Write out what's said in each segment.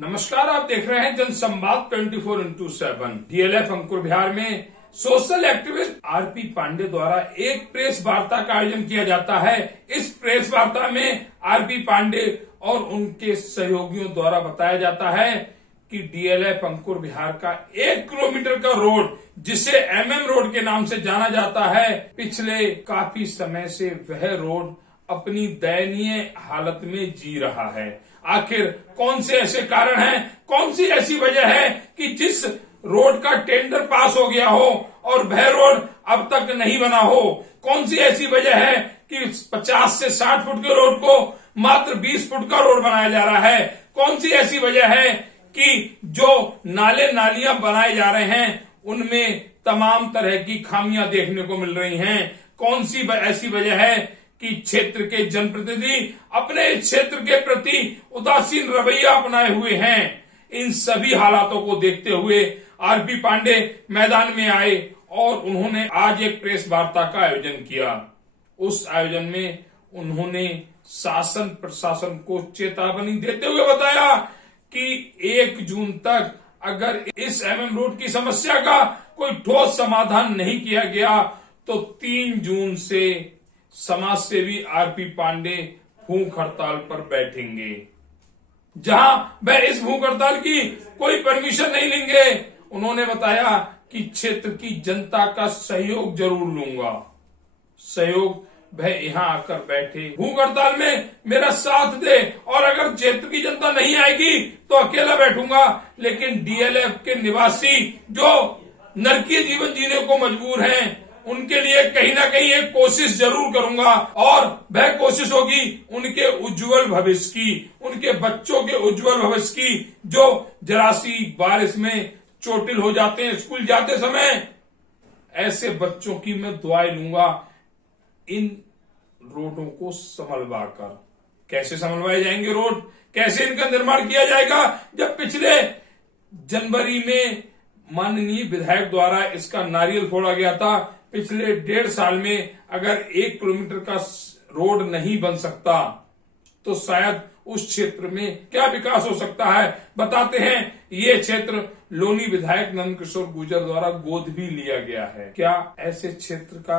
नमस्कार, आप देख रहे हैं जनसंवाद 24x7। डीएलएफ अंकुर बिहार में सोशल एक्टिविस्ट आरपी पांडे द्वारा एक प्रेस वार्ता का आयोजन किया जाता है। इस प्रेस वार्ता में आरपी पांडे और उनके सहयोगियों द्वारा बताया जाता है कि डीएलएफ अंकुर बिहार का 1 किलोमीटर का रोड, जिसे एमएम रोड के नाम से जाना जाता है, पिछले काफी समय से वह रोड अपनी दयनीय हालत में जी रहा है। आखिर कौन से ऐसे कारण हैं, कौन सी ऐसी वजह है कि जिस रोड का टेंडर पास हो गया हो और वह रोड अब तक नहीं बना हो? कौन सी ऐसी वजह है कि 50 से 60 फुट के रोड को मात्र 20 फुट का रोड बनाया जा रहा है? कौन सी ऐसी वजह है कि जो नाले नालियां बनाए जा रहे हैं उनमें तमाम तरह की खामियां देखने को मिल रही हैं? कौन सी ऐसी वजह है कि क्षेत्र के जनप्रतिनिधि अपने क्षेत्र के प्रति उदासीन रवैया अपनाए हुए हैं? इन सभी हालातों को देखते हुए आरपी पांडे मैदान में आए और उन्होंने आज एक प्रेस वार्ता का आयोजन किया। उस आयोजन में उन्होंने शासन प्रशासन को चेतावनी देते हुए बताया कि 1 जून तक अगर इस एमएम रोड की समस्या का कोई ठोस समाधान नहीं किया गया तो 3 जून से समाज सेवी आरपी पांडे भूख हड़ताल पर बैठेंगे, जहां वह इस भूख हड़ताल की कोई परमिशन नहीं लेंगे। उन्होंने बताया कि क्षेत्र की जनता का सहयोग जरूर लूंगा, सहयोग वह यहां आकर बैठे, भूख हड़ताल में मेरा साथ दे, और अगर क्षेत्र की जनता नहीं आएगी तो अकेला बैठूंगा, लेकिन डीएलएफ के निवासी जो नरकीय जीवन जीने को मजबूर हैं उनके लिए कहीं ना कहीं एक कोशिश जरूर करूंगा, और वह कोशिश होगी उनके उज्जवल भविष्य की, उनके बच्चों के उज्जवल भविष्य की, जो जरा सी बारिश में चोटिल हो जाते हैं स्कूल जाते समय। ऐसे बच्चों की मैं दुआएं लूंगा। इन रोडों को संभलवा कर, कैसे संभलवाए जाएंगे रोड, कैसे इनका निर्माण किया जाएगा, जब पिछले जनवरी में माननीय विधायक द्वारा इसका नारियल फोड़ा गया था। पिछले 1.5 साल में अगर 1 किलोमीटर का रोड नहीं बन सकता तो शायद उस क्षेत्र में क्या विकास हो सकता है? बताते हैं, ये क्षेत्र लोनी विधायक नंदकिशोर गुर्जर द्वारा गोद भी लिया गया है। क्या ऐसे क्षेत्र का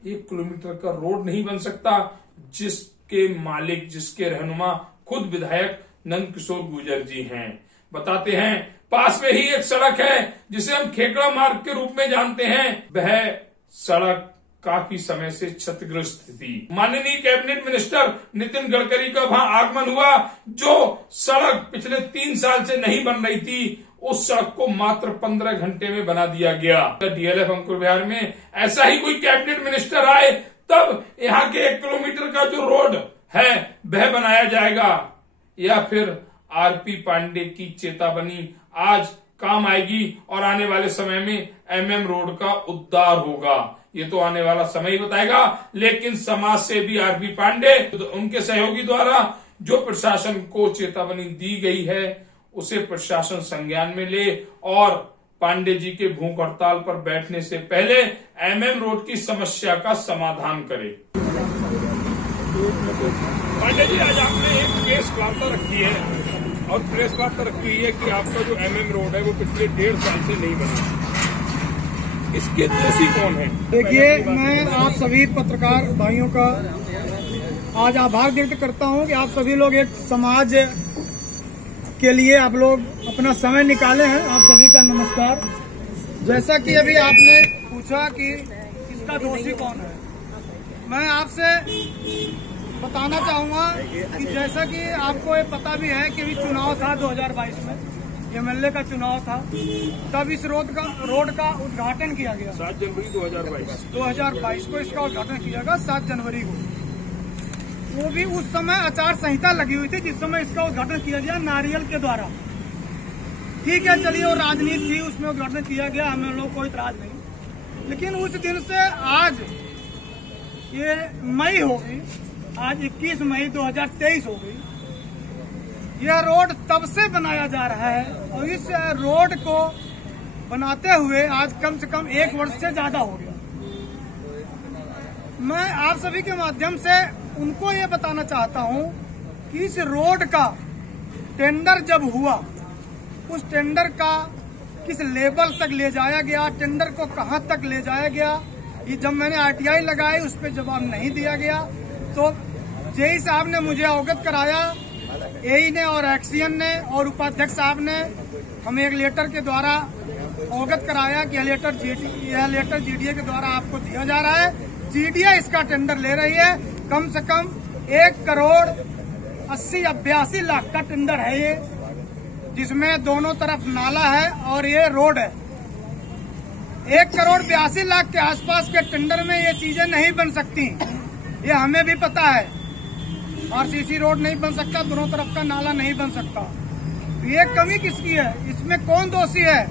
1 किलोमीटर का रोड नहीं बन सकता, जिसके मालिक, जिसके रहनुमा खुद विधायक नंदकिशोर गुर्जर जी हैं? बताते हैं, पास में ही एक सड़क है जिसे हम खेकड़ा मार्ग के रूप में जानते हैं। वह सड़क काफी समय से क्षतिग्रस्त थी। माननीय कैबिनेट मिनिस्टर नितिन गडकरी का वहां आगमन हुआ। जो सड़क पिछले 3 साल से नहीं बन रही थी, उस सड़क को मात्र 15 घंटे में बना दिया गया। डीएलएफ अंकुर बिहार में ऐसा ही कोई कैबिनेट मिनिस्टर आए तब यहाँ के 1 किलोमीटर का जो रोड है वह बनाया जाएगा, या फिर आरपी पांडे की चेतावनी आज काम आएगी और आने वाले समय में एमएम रोड का उद्धार होगा? ये तो आने वाला समय ही बताएगा। लेकिन समाज से भी आरपी पांडे, उनके सहयोगी द्वारा जो प्रशासन को चेतावनी दी गई है उसे प्रशासन संज्ञान में ले और पांडे जी के भूख हड़ताल पर बैठने से पहले एमएम रोड की समस्या का समाधान करे। पांडे जी, आज आपने एक प्रेस वार्ता रखी है और प्रेस वार्ता रखी हुई है कि आपका जो एमएम रोड है वो पिछले 1.5 साल से नहीं बना। इसके दोषी कौन है? देखिए, मैं आप सभी पत्रकार भाइयों का आज आभार व्यक्त करता हूं कि आप सभी लोग एक समाज के लिए आप लोग अपना समय निकाले हैं। आप सभी का नमस्कार। जैसा कि अभी आपने पूछा कि इसका दोषी कौन है, मैं आपसे बताना चाहूंगा कि जैसा कि आपको ये पता भी है कि अभी चुनाव था 2022 में, एमएलए का चुनाव था, तब इस रोड का उद्घाटन किया गया 7 जनवरी 2022 को इसका उद्घाटन किया गया 7 जनवरी को। वो भी उस समय आचार संहिता लगी हुई थी जिस समय इसका उद्घाटन किया गया नारियल के द्वारा। ठीक है, चलिए, वो राजनीति थी, उसमें उद्घाटन किया गया, हमें लोग कोई इतराज नहीं। लेकिन उस दिन से आज ये मई हो गई, आज 21 मई 2023 हो गई। यह रोड तब से बनाया जा रहा है और इस रोड को बनाते हुए आज कम से कम 1 वर्ष से ज्यादा हो गया। मैं आप सभी के माध्यम से उनको ये बताना चाहता हूँ कि इस रोड का टेंडर जब हुआ, उस टेंडर का किस लेवल तक ले जाया गया, टेंडर को कहां तक ले जाया गया, ये जब मैंने आरटीआई लगाई उस पर जवाब नहीं दिया गया। तो जेई साहब ने मुझे अवगत कराया, एई ने और एक्सीएन ने और उपाध्यक्ष साहब ने हमें एक लेटर के द्वारा अवगत कराया कि यह लेटर जीडीए के द्वारा आपको दिया जा रहा है। जीडीए इसका टेंडर ले रही है। कम से कम 1,80,82 लाख का टेंडर है ये, जिसमें दोनों तरफ नाला है और ये रोड है। 1,82 लाख के आसपास के टेंडर में ये चीजें नहीं बन सकती, ये हमें भी पता है। आरसीसी रोड नहीं बन सकता, दोनों तरफ का नाला नहीं बन सकता। तो ये कमी किसकी है? इसमें कौन दोषी है?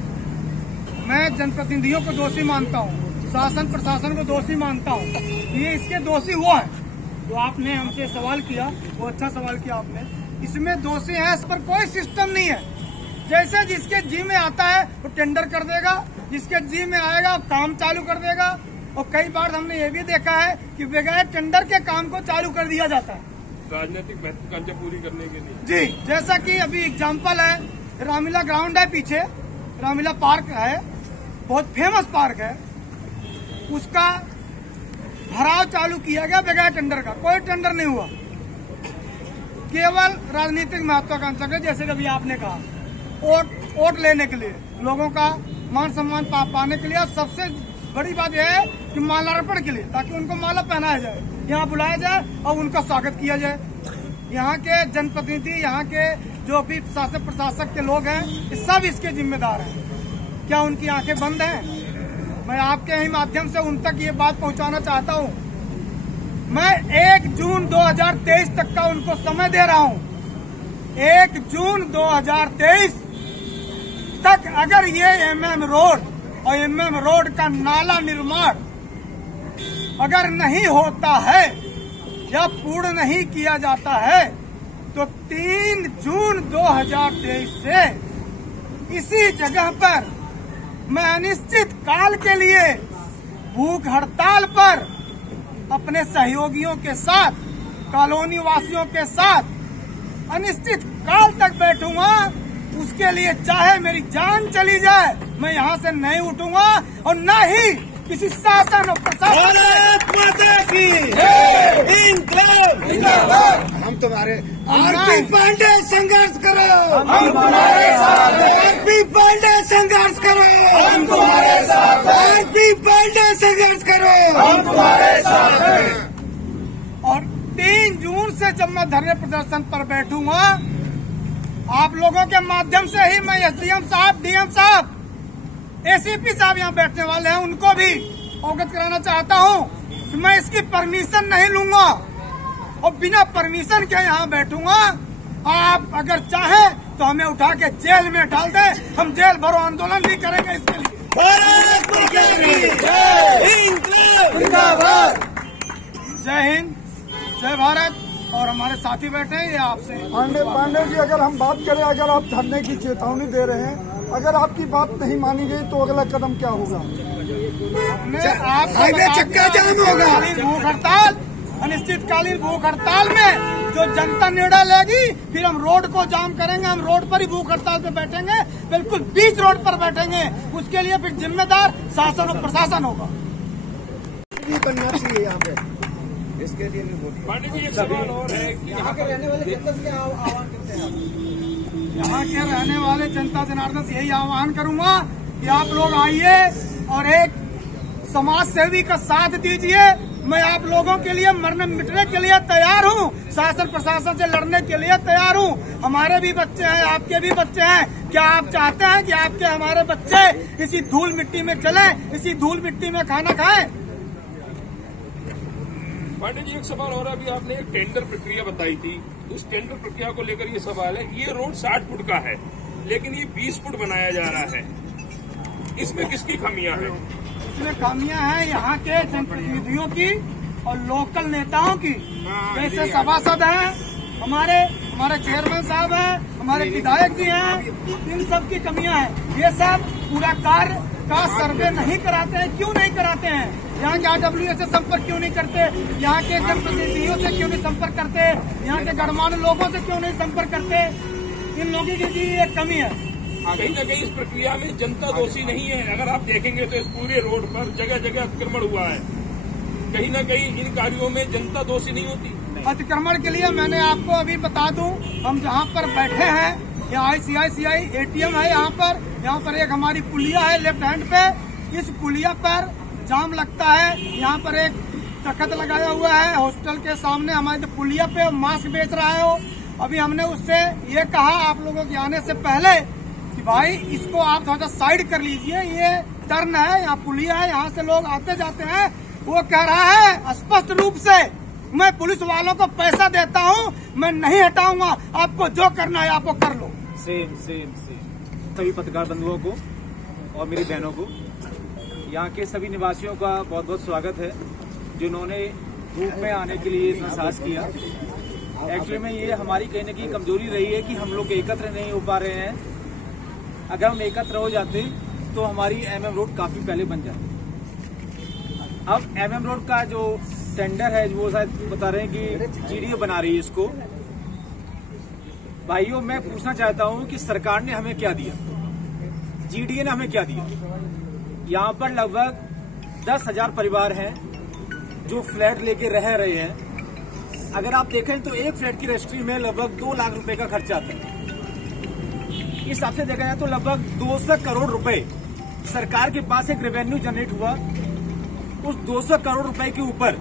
मैं जनप्रतिनिधियों को दोषी मानता हूँ, शासन प्रशासन को दोषी मानता हूँ। ये इसके दोषी हुआ है। तो आपने हमसे सवाल किया, वो अच्छा सवाल किया आपने। इसमें दोषी है, इस पर कोई सिस्टम नहीं है। जैसे जिसके जी में आता है वो टेंडर कर देगा, जिसके जी में आएगा वो काम चालू कर देगा। और कई बार हमने ये भी देखा है कि बगैर टेंडर के काम को चालू कर दिया जाता है राजनीतिक महत्वाकांक्षा पूरी करने के लिए। जी, जैसा कि अभी एग्जाम्पल है, रामलीला ग्राउंड है पीछे, रामलीला पार्क है, बहुत फेमस पार्क है, उसका भराव चालू किया गया बगैर टेंडर का। कोई टेंडर नहीं हुआ, केवल राजनीतिक महत्वाकांक्षा के, जैसे कभी आपने कहा, वोट लेने के लिए, लोगों का मान सम्मान पाने के लिए। और सबसे बड़ी बात यह है कि मालार्पण के लिए, ताकि उनको माला पहनाया जाए, यहाँ बुलाया जाए और उनका स्वागत किया जाए। यहाँ के जनप्रतिनिधि, यहाँ के जो भी शासक प्रशासक के लोग हैं, ये सब इसके जिम्मेदार हैं। क्या उनकी आंखें बंद हैं? मैं आपके ही माध्यम से उन तक ये बात पहुंचाना चाहता हूं। मैं 1 जून 2023 तक का उनको समय दे रहा हूं। 1 जून 2023 तक अगर ये एमएम रोड और एमएम रोड का नाला निर्माण अगर नहीं होता है या पूर्ण नहीं किया जाता है, तो 3 जून 2023 से इसी जगह पर मैं अनिश्चित काल के लिए भूख हड़ताल पर अपने सहयोगियों के साथ, कॉलोनी वासियों के साथ अनिश्चित काल तक बैठूंगा। उसके लिए चाहे मेरी जान चली जाए, मैं यहाँ से नहीं उठूंगा और न ही किसी शासन और प्रशासन की। हम तुम्हारे आरपी पांडे संघर्ष करो, हम तुम्हारे साथ हैं। आरपी पांडे संघर्ष करो, हम तुम्हारे साथ हैं। आरपी पांडे संघर्ष करो, हम तुम्हारे साथ हैं। और 3 जून से जब मैं धरने प्रदर्शन पर बैठूंगा, आप लोगों के माध्यम से ही मैं एसडीएम साहब, डीएम साहब, एसीपी साहब यहाँ बैठने वाले हैं, उनको भी अवगत कराना चाहता हूँ कि मैं इसकी परमिशन नहीं लूंगा और बिना परमिशन के यहाँ बैठूंगा। आप अगर चाहें तो हमें उठा के जेल में डाल दे, हम जेल भरो आंदोलन भी करेंगे इसके लिए। जय हिंद, जय भारत। और हमारे साथी बैठे हैं, ये आपसे पांडे जी, अगर हम बात करें, अगर आप धरने की चेतावनी दे रहे हैं, अगर आपकी बात नहीं मानी गई तो अगला कदम क्या होगा? हाईवे चक्का जाम होगा। भूख हड़ताल, अनिश्चितकालीन भूख हड़ताल में जो जनता निर्णय लेगी, फिर हम रोड को जाम करेंगे। हम रोड पर ही भूख हड़ताल पे बैठेंगे, बिल्कुल बीच रोड पर बैठेंगे। उसके लिए फिर जिम्मेदार शासन और प्रशासन होगा। बनना चाहिए यहाँ पे, इसके लिए भी बोलिए। पांडे जी, एक सवाल और है कि यहाँ के रहने वाले जनता से क्या आह्वान करते हैं? यहाँ के रहने वाले जनता जनार्दन से यही आह्वान करूंगा कि आप लोग आइए और एक समाज सेवी का साथ दीजिए। मैं आप लोगों के लिए मरने मिटने के लिए तैयार हूँ, शासन प्रशासन से लड़ने के लिए तैयार हूँ। हमारे भी बच्चे हैं, आपके भी बच्चे हैं। क्या आप चाहते हैं कि आपके हमारे बच्चे इसी धूल मिट्टी में चलें, इसी धूल मिट्टी में खाना खाएं? पांडे जी, एक सवाल और है। अभी आपने एक टेंडर प्रक्रिया बताई थी, उस टेंडर प्रक्रिया को लेकर ये सवाल है। ये रोड 60 फुट का है, लेकिन ये 20 फुट बनाया जा रहा है, इसमें किसकी खामियां हैं? इसमें खामियां हैं यहाँ के जनप्रतिनिधियों की और लोकल नेताओं की। जैसे सभासद हैं, हमारे चेयरमैन साहब हैं, हमारे विधायक जी हैं, इन सब की कमियां हैं। ये सब पूरा कार्य का सर्वे नहीं कराते हैं। क्यों नहीं कराते हैं? यहाँ के RWA से संपर्क क्यों नहीं करते, यहाँ के जनप्रतिनिधियों से क्यों नहीं संपर्क करते, यहाँ के गणमान्य लोगों से क्यों नहीं संपर्क करते। इन लोगों की एक कमी है। कहीं न कहीं इस प्रक्रिया में जनता दोषी नहीं है। अगर आप देखेंगे तो इस पूरे रोड पर जगह जगह अतिक्रमण हुआ है। कहीं न कहीं इन कार्यों में जनता दोषी नहीं होती। अतिक्रमण के लिए मैंने आपको अभी बता दूं, हम जहाँ पर बैठे हैं यहाँ ICICI ATM है, यहाँ पर एक हमारी पुलिया है लेफ्ट हैंड पे। इस पुलिया पर जाम लगता है। यहाँ पर एक तख्त लगाया हुआ है हॉस्टल के सामने, हमारे पुलिया पे मास्क बेच रहा है वो। अभी हमने उससे ये कहा आप लोगों के आने से पहले कि भाई इसको आप थोड़ा साइड कर लीजिए, ये टर्न है, यहाँ पुलिया है, यहाँ से लोग आते जाते हैं। वो कह रहा है स्पष्ट रूप से, मैं पुलिस वालों को पैसा देता हूँ, मैं नहीं हटाऊंगा, आपको जो करना है आपको कर लो। सेम सभी पत्रकार बंधुओं को और मेरी बहनों को, यहाँ के सभी निवासियों का बहुत बहुत स्वागत है जिन्होंने धूप में आने के लिए इतना साहस किया। एक्चुअली में ये हमारी कहीं न कहीं कमजोरी रही है कि हम लोग एकत्र नहीं हो पा रहे हैं। अगर हम एकत्र हो जाते तो हमारी MM रोड काफी पहले बन जाती। अब MM रोड का जो टेंडर है वो शायद बता रहे हैं कि GDA बना रही है इसको। भाइयों मैं पूछना चाहता हूं कि सरकार ने हमें क्या दिया, GDA ने हमें क्या दिया। यहाँ पर लगभग 10,000 परिवार हैं जो फ्लैट लेके रह रहे हैं। अगर आप देखें तो एक फ्लैट की रजिस्ट्री में लगभग 2 लाख रुपए का खर्चा आता है। इस हिसाब से देखा जाए तो लगभग 200 करोड़ रुपए सरकार के पास एक रेवेन्यू जनरेट हुआ। उस 200 करोड़ रुपए के ऊपर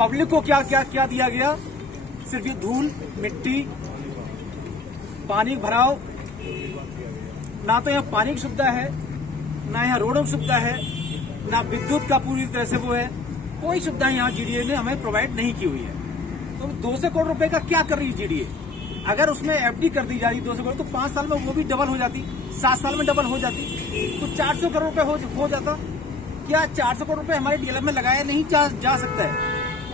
पब्लिक को क्या क्या क्या दिया गया? सिर्फ ये धूल, मिट्टी, पानी भराव। ना तो यहाँ पानी की सुविधा है, ना यहाँ रोडों की सुविधा है, ना विद्युत का पूरी तरह से वो है। कोई सुविधा यहाँ GDA ने हमें प्रोवाइड नहीं की हुई है। तो 200 करोड़ रुपए का क्या कर रही है GDA? अगर उसमें FD कर दी जा रही 200 करोड़ तो 5 साल में वो भी डबल हो जाती, 7 साल में डबल हो जाती, तो 400 करोड़ रुपए हो जाता। क्या 400 करोड़ रुपए हमारे DLF में लगाया नहीं जा सकता है?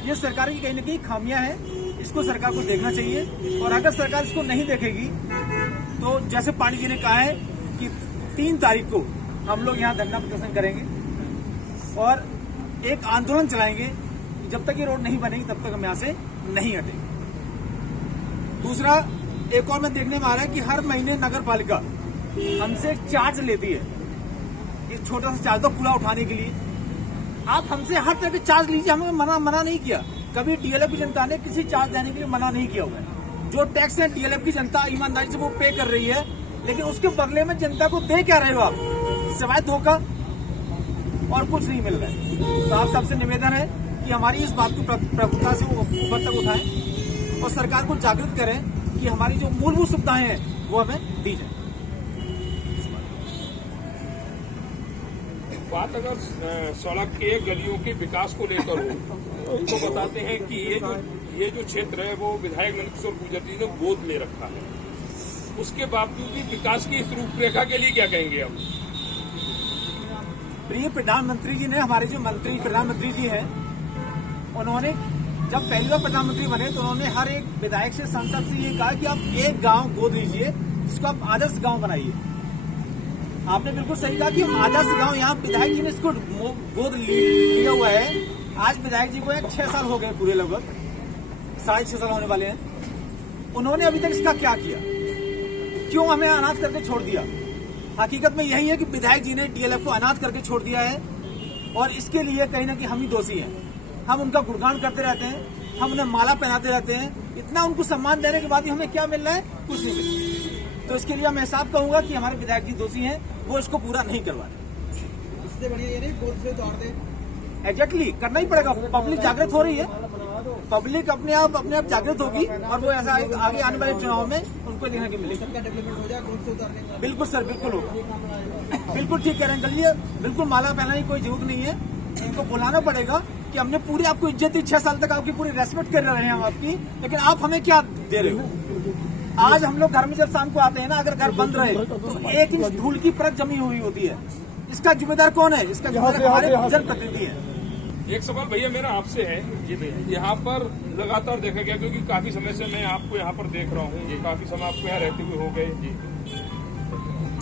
ये सरकार की कहीं न कहीं खामियां हैं, इसको सरकार को देखना चाहिए। और अगर सरकार इसको नहीं देखेगी तो जैसे पांडे जी ने कहा है कि 3 तारीख को हम लोग यहाँ धरना प्रदर्शन करेंगे और एक आंदोलन चलाएंगे। जब तक ये रोड नहीं बनेगी तब तक हम यहाँ से नहीं हटेंगे। दूसरा, एक और मैं देखने में आ रहा है कि हर महीने नगर पालिका हमसे चार्ज लेती है, एक छोटा सा चार्ज, तो कूड़ा उठाने के लिए। आप हमसे हर तरह के चार्ज लीजिए, हमें मना नहीं किया। कभी DLF की जनता ने किसी चार्ज देने के लिए मना नहीं किया हुआ है। जो टैक्स है DLF की जनता ईमानदारी से वो पे कर रही है, लेकिन उसके बदले में जनता को दे क्या रहे हो आप? सिवाय धोखा और कुछ नहीं मिल रहा है। तो आप सबसे निवेदन है कि हमारी इस बात को प्रमुखता से ऊपर तक उठाएं और सरकार को जागृत करें कि हमारी जो मूलभूत सुविधाएं हैं वो हमें दी जाए। बात अगर सड़क के गलियों के विकास को लेकर हो तो बताते हैं कि ये जो क्षेत्र है वो विधायक नंदकिशोर गुर्जर जी ने गोद ले रखा है। उसके बावजूद भी विकास की इस रूपरेखा के लिए क्या कहेंगे आप? प्रिय प्रधानमंत्री जी ने, हमारे जो मंत्री प्रधानमंत्री जी हैं, उन्होंने जब पहली बार प्रधानमंत्री बने तो उन्होंने हर एक विधायक से, सांसद से ये कहा कि आप एक गांव गोद लीजिए जिसको आप आदर्श गांव बनाइए। आपने बिल्कुल सही कहा कि हम आदर्श गांव, यहाँ विधायक जी ने इसको गोद लिया हुआ है। आज विधायक जी को 6 साल हो गए पूरे, लगभग 6.5 साल होने वाले हैं। उन्होंने अभी तक इसका क्या किया? क्यों हमें अनाथ करके छोड़ दिया? हकीकत में यही है कि विधायक जी ने DLF को अनाथ करके छोड़ दिया है और इसके लिए कहीं ना कहीं हम ही दोषी हैं। हम उनका गुणगान करते रहते हैं, हम उन्हें माला पहनाते रहते हैं, इतना उनको सम्मान देने के बाद भी हमें क्या मिल रहा है? कुछ नहीं मिल रहा। तो इसके लिए मैं साफ कहूंगा कि हमारे विधायक जी दोषी हैं, वो इसको पूरा नहीं करवा रहे। इससे बढ़िया ये नहीं गोद से तोड़ दे। एग्जैक्टली करना ही पड़ेगा। पब्लिक जागृत हो रही है, पब्लिक अपने आप जागृत होगी और वो ऐसा आगे आने वाले चुनाव में उनको देखने की मिलेगी। डेवलपमेंट हो जाए गोद से उतारने। बिल्कुल सर, बिल्कुल होगा। बिल्कुल ठीक कह रहे हैं। गलिए बिल्कुल माला पहनाने की कोई जरूरत नहीं है। इनको बुलाना पड़ेगा कि हमने पूरी आपको इज्जत दी, 6 साल तक आपकी पूरी रेस्पेक्ट कर रहे हैं हम आपकी, लेकिन आप हमें क्या दे रहे हो? आज हम लोग घर में जब शाम को आते हैं ना, अगर घर बंद रहे तो 1 इंच धूल की परत जमी हुई होती है। इसका जिम्मेदार कौन है? इसका जिम्मेदार हमारे जनप्रतिनिधि है। एक सवाल भैया मेरा आपसे है। जी भैया, यहाँ पर लगातार देखा गया, क्योंकि काफी समय से मैं आपको यहाँ पर देख रहा हूँ, काफी समय आपको यहाँ रहते हुए हो गए जी।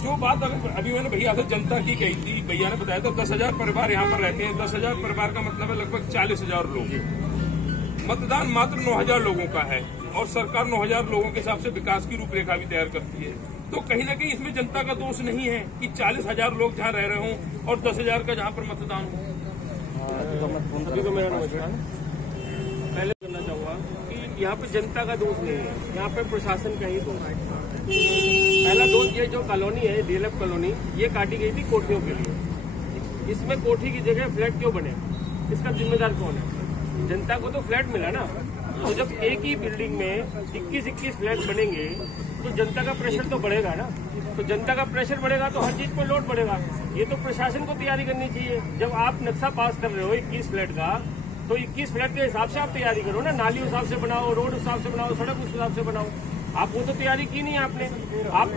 जो बात अभी मैंने भैया से जनता की कही थी, भैया ने बताया था 10,000 परिवार यहाँ पर रहते हैं। 10,000 परिवार का मतलब है लगभग 40,000 लोग। मतदान मात्र 9,000 लोगों का है और सरकार 9,000 लोगों के हिसाब से विकास की रूपरेखा भी तैयार करती है। तो कहीं ना कहीं इसमें जनता का दोष नहीं है कि 40,000 लोग जहाँ रह रहे हों और 10,000 का जहाँ पर मतदान हो। सभी को मेरा नमस्कार। पहले करना चाहूँगा कि यहाँ पे जनता का दोष नहीं है, यहाँ पे प्रशासन का ही दोष है। पहला दोष ये जो कॉलोनी है DLF कॉलोनी, ये काटी गई थी कोठियों के लिए। इसमें कोठी की जगह फ्लैट क्यों बने, इसका जिम्मेदार कौन है? जनता को तो फ्लैट मिला ना। तो जब एक ही बिल्डिंग में 21 फ्लैट बनेंगे तो जनता का प्रेशर तो बढ़ेगा ना। तो जनता का प्रेशर बढ़ेगा तो हर चीज पर लोड बढ़ेगा। ये तो प्रशासन को तैयारी करनी चाहिए। जब आप नक्शा पास कर रहे हो 21 फ्लैट का, तो 21 फ्लैट के हिसाब से आप तैयारी करो ना। नाली उस हिसाब से बनाओ, रोड उस हिसाब से बनाओ, सड़क उस हिसाब से बनाओ। आप वो तो तैयारी की नहीं आपने। आप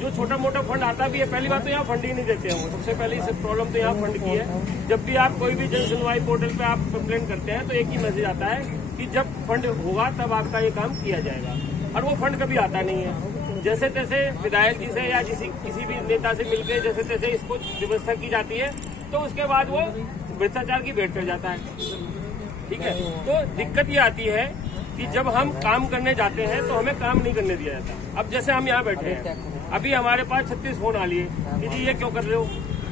जो छोटा मोटा फंड आता भी है, पहली बात तो यहाँ फंड ही नहीं देते हैं वो। सबसे पहली प्रॉब्लम तो यहाँ फंड की है। जब भी आप कोई भी जन सुनवाई पोर्टल पे आप कंप्लेंट करते हैं तो एक ही मैसेज आता है कि जब फंड होगा तब आपका ये काम किया जाएगा, और वो फंड कभी आता नहीं है। जैसे तैसे विधायक जी से या किसी भी नेता से मिलकर जैसे तैसे इसको व्यवस्था की जाती है, तो उसके बाद वो भ्रष्टाचार की भेंट कर जाता है। ठीक है, तो दिक्कत ये आती है कि जब हम काम करने जाते हैं तो हमें काम नहीं करने दिया जाता। अब जैसे हम यहाँ बैठे हैं, अभी हमारे पास 36 फोन आ लिए कि जी ये क्यों कर रहे हो,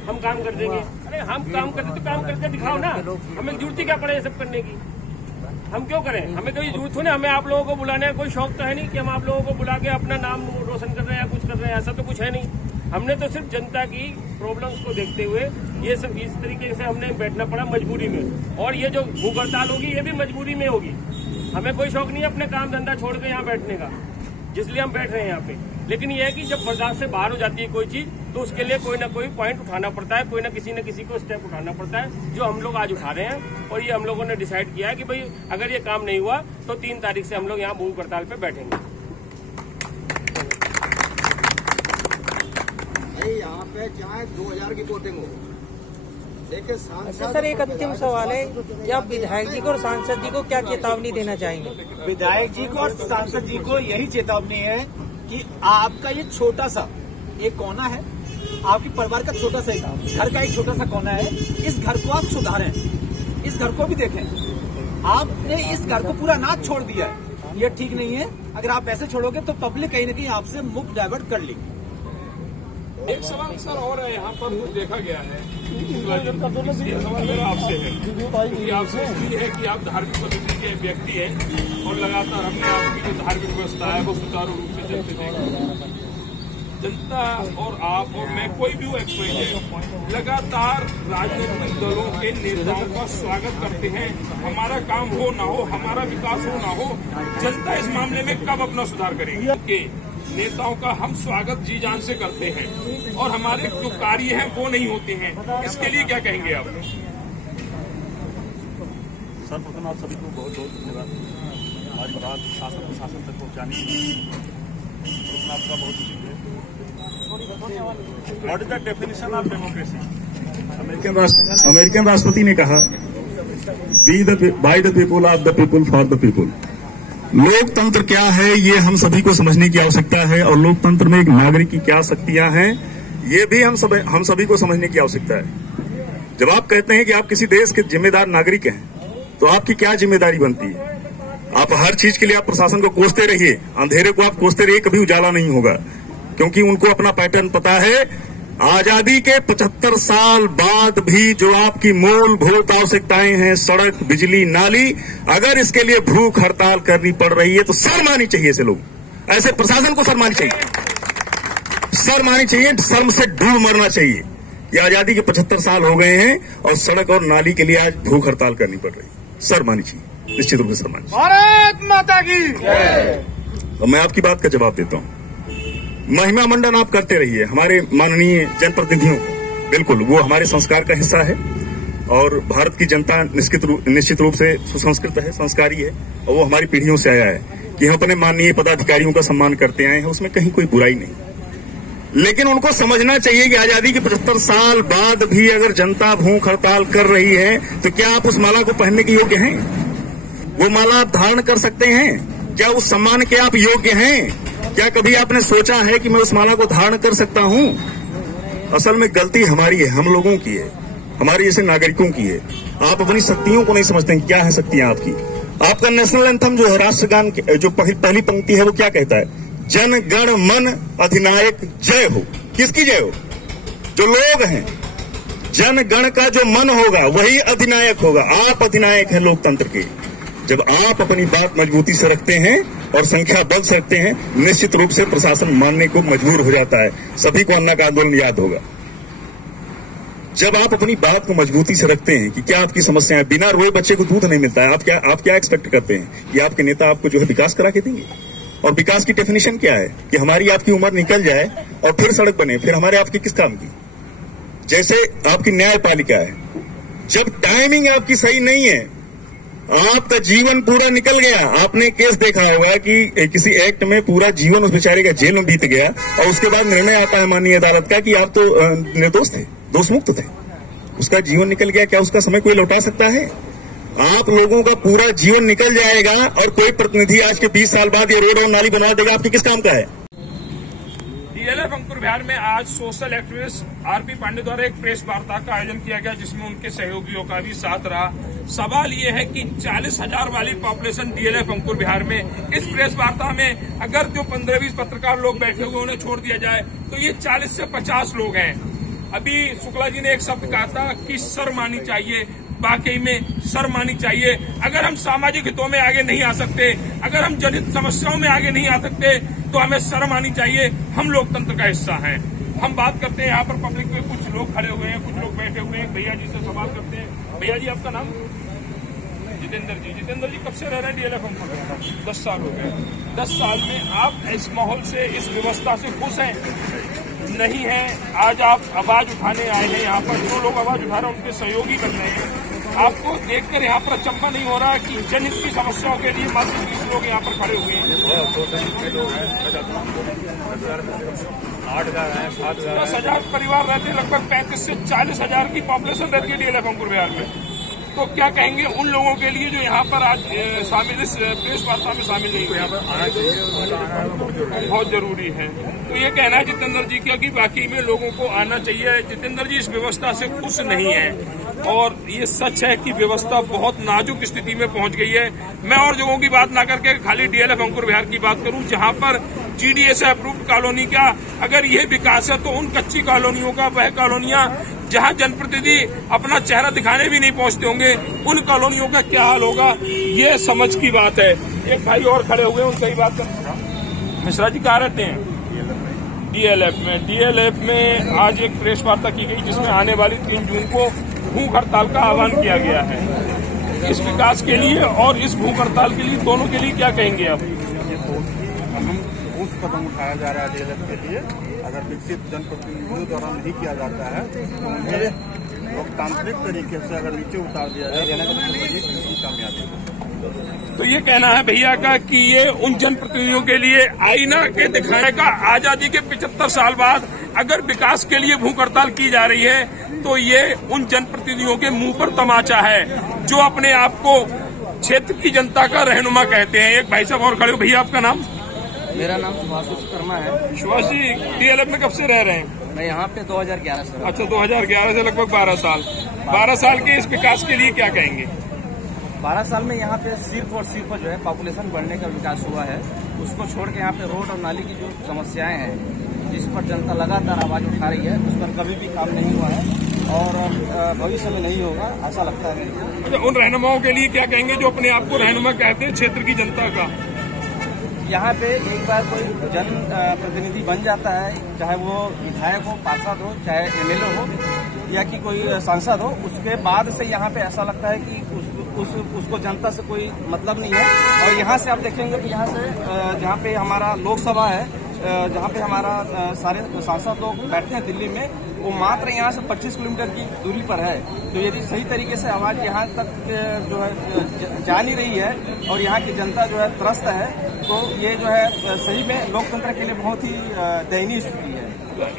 हम काम कर देंगे। अरे हम काम करते तो काम करके दिखाओ ना, हमें जरूरत ही क्या पड़े ये सब करने की? हम क्यों करें? हमें कोई जरूरत हो ना, हमें आप लोगों को बुलाने का कोई शौक तो है नहीं कि हम आप लोगों को बुला के अपना नाम रोशन कर रहे हैं या कुछ कर रहे हैं, ऐसा तो कुछ है नहीं। हमने तो सिर्फ जनता की प्रॉब्लम्स को देखते हुए ये सब इस तरीके से हमने बैठना पड़ा मजबूरी में। और ये जो भूख हड़ताल होगी ये भी मजबूरी में होगी। हमें कोई शौक नहीं है अपने काम धंधा छोड़ के यहाँ बैठने का, जिसलिए हम बैठ रहे हैं यहाँ पे। लेकिन ये है कि जब बर्दाश्त से बाहर हो जाती है कोई चीज, तो उसके लिए कोई ना कोई पॉइंट उठाना पड़ता है, कोई ना किसी को स्टेप उठाना पड़ता है, जो हम लोग आज उठा रहे हैं। और ये हम लोगों ने डिसाइड किया है कि भाई अगर ये काम नहीं हुआ तो 3 तारीख से हम लोग यहाँ भूख हड़ताल पे बैठेंगे। यहाँ पे चाहे 2,000 की वोटिंग हो। देखिए अच्छा सर, एक अंतिम सवाल है कि आप विधायक जी को और सांसद जी को क्या चेतावनी देना चाहेंगे? विधायक जी को और सांसद जी को यही चेतावनी है कि आपका ये छोटा सा एक कोना है, आपके परिवार का छोटा सा घर का एक छोटा सा कोना है, इस घर को आप सुधारें, इस घर को भी देखें। आपने इस घर को पूरा नाच छोड़ दिया है, ये ठीक नहीं है। अगर आप ऐसे छोड़ोगे तो पब्लिक कहीं न कहीं आपसे मुख डाइवर्ट कर लेगी। एक सवाल सर और है, यहाँ पर कुछ देखा गया है, ये सवाल मेरा आपसे है, क्योंकि आपसे इसलिए है कि आप धार्मिक पद्धति के व्यक्ति हैं और लगातार हमने आपकी जो धार्मिक व्यवस्था है वो सुचारू रूप से चलते देखें। जनता और आप और मैं कोई भी एक्सपर्ट लगातार राजनीतिक दलों के नेताओं का स्वागत करते हैं। हमारा काम हो ना हो, हमारा विकास हो ना हो, जनता इस मामले में कब अपना सुधार करेगी? नेताओं का हम स्वागत जी जान से करते हैं और हमारे जो कार्य हैं वो नहीं होते हैं। इसके लिए क्या कहेंगे आप? सर्वप्रथम आप सभी को बहुत बहुत धन्यवाद हमारी बात शासन प्रशासन तक पहुंचाने के लिए। आपका बहुत शुक्रिया। What is the definition of democracy? American राष्ट्रपति ने कहा, by the people, of the people, for the people. लोकतंत्र क्या है ये हम सभी को समझने की आवश्यकता है, और लोकतंत्र में एक नागरिक की क्या शक्तियां हैं ये भी हम सभी को समझने की आवश्यकता है। जब आप कहते हैं कि आप किसी देश के जिम्मेदार नागरिक हैं, तो आपकी क्या जिम्मेदारी बनती है? आप हर चीज के लिए आप प्रशासन को कोसते रहिए, अंधेरे को आप कोसते रहिए, कभी उजाला नहीं होगा, क्योंकि उनको अपना पैटर्न पता है। आजादी के 75 साल बाद भी जो आपकी मूलभूत आवश्यकताएं हैं, सड़क, बिजली, नाली, अगर इसके लिए भूख हड़ताल करनी पड़ रही है तो शर्म आनी चाहिए। ऐसे लोग, ऐसे प्रशासन को शर्म आनी चाहिए, शर्म आनी चाहिए, शर्म से डूब मरना चाहिए। ये आजादी के 75 साल हो गए हैं और सड़क और नाली के लिए आज भूख हड़ताल करनी पड़ रही है। शर्म आनी चाहिए, निश्चित रूप से शर्म आनी चाहिए। भारत माता की। तो मैं आपकी बात का जवाब देता हूं। महिमा मंडन आप करते रहिए, हमारे माननीय जनप्रतिनिधियों, बिल्कुल वो हमारे संस्कार का हिस्सा है, और भारत की जनता निश्चित रूप से सुसंस्कृत है, संस्कारी है, और वो हमारी पीढ़ियों से आया है कि हम अपने माननीय पदाधिकारियों का सम्मान करते आए हैं, उसमें कहीं कोई बुराई नहीं। लेकिन उनको समझना चाहिए कि आजादी के 75 साल बाद भी अगर जनता भूख हड़ताल कर रही है तो क्या आप उस माला को पहनने के योग्य हैं? वो माला आप धारण कर सकते हैं? क्या उस सम्मान के आप योग्य हैं? क्या कभी आपने सोचा है कि मैं उस माला को धारण कर सकता हूं? असल में गलती हमारी है, हम लोगों की है, हमारे जैसे नागरिकों की है। आप अपनी शक्तियों को नहीं समझते हैं। क्या है शक्तियां आपकी? आपका नेशनल एंथम जो है, राष्ट्रगान जो पहली पंक्ति है, वो क्या कहता है? जन गण मन अधिनायक जय हो। किसकी जय हो? जो लोग हैं, जन गण का जो मन होगा वही अधिनायक होगा। आप अधिनायक हैं लोकतंत्र के। जब आप अपनी बात मजबूती से रखते हैं और संख्या बल से रखते हैं, निश्चित रूप से प्रशासन मानने को मजबूर हो जाता है। सभी को अन्ना का आंदोलन याद होगा। जब आप अपनी बात को मजबूती से रखते हैं कि क्या आपकी समस्या है, बिना रोए बच्चे को दूध नहीं मिलता है। आप क्या एक्सपेक्ट करते हैं कि आपके नेता आपको जो है विकास करा के देंगे? और विकास की डेफिनेशन क्या है कि हमारी आपकी उम्र निकल जाए और फिर सड़क बने, फिर हमारे आपके किस काम की? जैसे आपकी न्यायपालिका है, जब टाइमिंग आपकी सही नहीं है, आपका जीवन पूरा निकल गया। आपने केस देखा होगा कि किसी एक्ट में पूरा जीवन उस बेचारे का जेल में बीत गया और उसके बाद निर्णय आता है माननीय अदालत का कि आप तो निर्दोष थे, दोषमुक्त थे। उसका जीवन निकल गया, क्या उसका समय कोई लौटा सकता है? आप लोगों का पूरा जीवन निकल जाएगा और कोई प्रतिनिधि आज के 20 साल बाद ये रोड और नाली बना देगा, आपके किस काम का है? डीएलएफ अंकुर विहार में आज सोशल एक्टिविस्ट आरपी पांडे द्वारा एक प्रेस वार्ता का आयोजन किया गया, जिसमें उनके सहयोगियों का भी साथ रहा। सवाल ये है कि 40,000 वाली पॉपुलेशन डीएलएफ अंकुर विहार में, इस प्रेस वार्ता में अगर जो 15-20 पत्रकार लोग बैठे हुए उन्हें छोड़ दिया जाए तो ये 40 से 50 लोग हैं। अभी शुक्ला जी ने एक शब्द कहा था कि शर्म आनी चाहिए। वाकई में शर्म आनी चाहिए। अगर हम सामाजिक हितों में आगे नहीं आ सकते, अगर हम जनहित समस्याओं में आगे नहीं आ सकते, तो हमें शर्म आनी चाहिए। हम लोकतंत्र का हिस्सा हैं। हम बात करते हैं, यहाँ पर पब्लिक में कुछ लोग खड़े हुए हैं, कुछ लोग बैठे हुए हैं। भैया जी से सवाल करते हैं। भैया जी, आपका नाम? जितेंद्र जी। जितेंद्र जी, कब से रह रहे हैं डीएलएफ अंकुर? 10 साल हो गए। 10 साल में आप इस माहौल से, इस व्यवस्था से खुश हैं? नहीं है। आज आप आवाज उठाने आए हैं। यहाँ पर जो लोग आवाज उठा रहे हैं उनके सहयोगी बन रहे हैं। आपको देखकर यहाँ पर अचंभा नहीं हो रहा कि जनहित की समस्याओं के लिए मात्र 20 लोग यहाँ पर खड़े हुए हैं? 10,000 परिवार रहते हैं, लगभग 35 से 40,000 की पॉपुलेशन रहती है डीएलएफ अंकुर विहार में। तो क्या कहेंगे उन लोगों के लिए जो यहाँ पर आज शामिल, इस प्रेस वार्ता में शामिल नहीं हुए? यहाँ पर आना चाहिए, बहुत जरूरी है। तो ये कहना है जितेंद्र जी का कि वाकई में लोगों को आना चाहिए। जितेंद्र जी इस व्यवस्था से खुश नहीं है और ये सच है कि व्यवस्था बहुत नाजुक स्थिति में पहुंच गई है। मैं और जगहों की बात ना करके खाली डीएलएफ अंकुर विहार की बात करूं, जहां पर जीडीए से अप्रूव्ड कॉलोनी का अगर ये विकास है, तो उन कच्ची कॉलोनियों का, वह कॉलोनियां जहां जनप्रतिनिधि अपना चेहरा दिखाने भी नहीं पहुंचते होंगे, उन कॉलोनियों का क्या हाल होगा, ये समझ की बात है। एक भाई और खड़े हुए, उनसे ही बात कर। मिश्रा जी कहाँ रहते हैं? डीएलएफ में। डीएलएफ में आज एक प्रेस वार्ता की गई, जिसमें आने वाली 3 जून को भूख हड़ताल का आह्वान किया गया है। इस विकास के लिए और इस भूख हड़ताल के लिए, दोनों के लिए क्या कहेंगे आप? उस कदम उठाया जा रहा है डीएलएफ के लिए। अगर विकसित जनप्रतिनिधियों द्वारा नहीं किया जाता है तो उन्हें लोकतांत्रिक तरीके से अगर नीचे उतार दिया जाए तो कामयाबी। तो ये कहना है भैया का कि ये उन जनप्रतिनिधियों के लिए आईना के दिखाने का, आजादी के 75 साल बाद अगर विकास के लिए भूख हड़ताल की जा रही है, तो ये उन जनप्रतिनिधियों के मुंह पर तमाचा है जो अपने आप को क्षेत्र की जनता का रहनुमा कहते हैं। एक भाई साहब और खड़े हो। भैया, आपका नाम? मेरा नाम सुभाष विश्वकर्मा है। सुभाष जी, डीएलएफ में कब से रह रहे हैं? मैं यहाँ पे 2011 से। अच्छा, 2011 से लगभग 12 साल। 12 साल के इस विकास के लिए क्या कहेंगे? 12 साल में यहाँ पे सिर्फ और सिर्फ जो है पॉपुलेशन बढ़ने का विकास हुआ है। उसको छोड़ के यहाँ पे रोड और नाली की जो समस्याएं हैं, जिस पर जनता लगातार आवाज उठा रही है, उस पर कभी भी काम नहीं हुआ है और भविष्य में नहीं होगा, ऐसा लगता है। तो उन रहनुमाओं के लिए क्या कहेंगे जो अपने आप को रहनुमा कहते हैं क्षेत्र की जनता का? यहाँ पे एक बार कोई जन प्रतिनिधि बन जाता है, चाहे वो विधायक हो, पार्षद हो, चाहे एमएलए हो या कि कोई सांसद हो, उसके बाद से यहाँ पे ऐसा लगता है कि उसको जनता से कोई मतलब नहीं है। और यहाँ से आप देखेंगे कि यहाँ से जहाँ पे हमारा लोकसभा है, जहाँ पे हमारा सारे सांसद लोग बैठते हैं दिल्ली में, वो मात्र यहाँ से 25 किलोमीटर की दूरी पर है। तो यदि सही तरीके से आवाज यहाँ तक जो है जा नहीं रही है और यहाँ की जनता जो है त्रस्त है, तो ये जो है सही में लोकतंत्र के लिए बहुत ही दयनीय स्थिति है।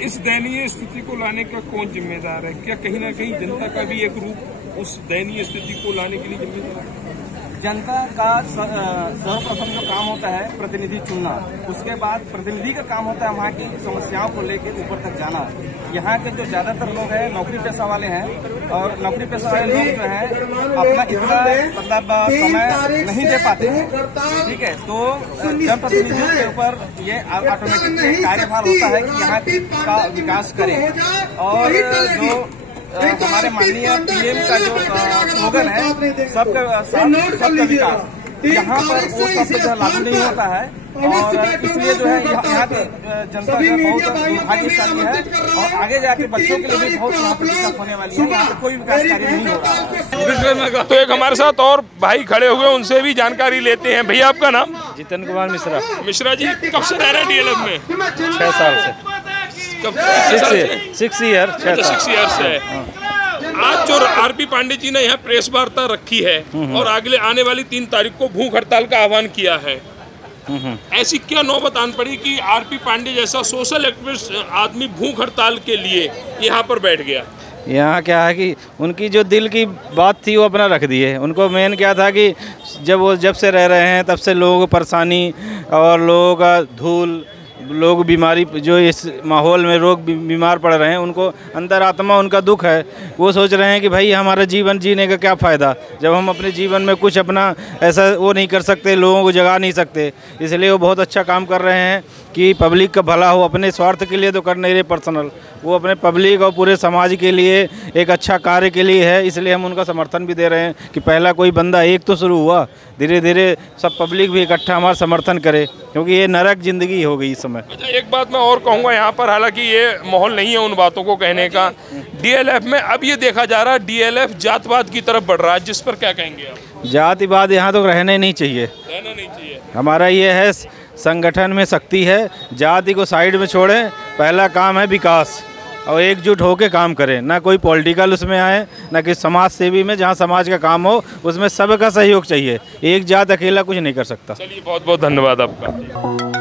इस दयनीय स्थिति को लाने का कौन जिम्मेदार है? क्या कहीं ना कहीं जनता का भी एक रूप उस दयनीय स्थिति को लाने के लिए जिम्मेदार है? जनता का सर्वप्रथम जो काम होता है प्रतिनिधि चुनना, उसके बाद प्रतिनिधि का काम होता है वहाँ की समस्याओं को लेकर ऊपर तक जाना। यहाँ के जो ज्यादातर लोग हैं नौकरी पेशा वाले हैं, और नौकरी पेशा वाले लोग जो हैं अपना इतना मतलब समय नहीं दे पाते हैं, ठीक है। तो जनप्रतिनिधियों के ऊपर ये ऑटोमेटिक कार्यभार होता है कि यहाँ का विकास करें। और जो हमारे माननीय पीएम का जो स्लोगन है सबका विकास, यहाँ पर वो शब्द जो लागू नहीं होता है, और इसलिए जो है यहाँ के जनता जो बहुत दुर्भाग्यशाली है, और आगे जाके बच्चों के लिए भी बहुत यहाँ पर दिक्कत होने वाली है। यहाँ पे कोई विकास कार्य नहीं हो रहा है। तो एक हमारे साथ और भाई खड़े हुए, उनसे भी जानकारी लेते हैं। भैया आपका नाम? जितेंद्र कुमार मिश्रा। मिश्रा जी, कब से रह रहे हैं डीएलएफ में? 6 साल से। 6 ईयर से है। आज जो आरपी पांडे जी ने यहाँ प्रेस वार्ता रखी है और अगले आने वाली 3 तारीख को भूख हड़ताल का आह्वान किया है, ऐसी क्या नौबत आन पड़ी कि आरपी पांडे जैसा सोशल एक्टिविस्ट आदमी भूख हड़ताल के लिए यहाँ पर बैठ गया? यहाँ क्या है कि उनकी जो दिल की बात थी वो अपना रख दी है। उनको मेन क्या था कि जब से रह रहे हैं तब से लोगों को परेशानी और लोगों का धूल, लोग बीमारी, जो इस माहौल में लोग बीमार पड़ रहे हैं, उनको अंदर आत्मा उनका दुख है। वो सोच रहे हैं कि भाई हमारा जीवन जीने का क्या फ़ायदा जब हम अपने जीवन में कुछ अपना ऐसा वो नहीं कर सकते, लोगों को जगा नहीं सकते। इसलिए वो बहुत अच्छा काम कर रहे हैं कि पब्लिक का भला हो। अपने स्वार्थ के लिए तो कर नहीं रहे पर्सनल, वो अपने पब्लिक और पूरे समाज के लिए एक अच्छा कार्य के लिए है। इसलिए हम उनका समर्थन भी दे रहे हैं कि पहला कोई बंदा एक तो शुरू हुआ, धीरे धीरे सब पब्लिक भी इकट्ठा हमारा समर्थन करे, क्योंकि ये नरक जिंदगी हो गई इस समय। अच्छा, एक बात मैं और कहूँगा यहाँ पर, हालांकि ये माहौल नहीं है उन बातों को कहने का, डीएलएफ में अब ये देखा जा रहा है डीएलएफ जातवाद की तरफ बढ़ रहा है, जिस पर क्या कहेंगे आप? जातिवाद यहाँ तो रहने नहीं चाहिए। हमारा ये है संगठन में शक्ति है, जाति को साइड में छोड़ें, पहला काम है विकास और एकजुट होकर काम करें। ना कोई पॉलिटिकल उसमें आए, ना कि समाज सेवी में, जहाँ समाज का काम हो उसमें सबका सहयोग चाहिए। एक जात अकेला कुछ नहीं कर सकता। चलिए, बहुत बहुत धन्यवाद आपका।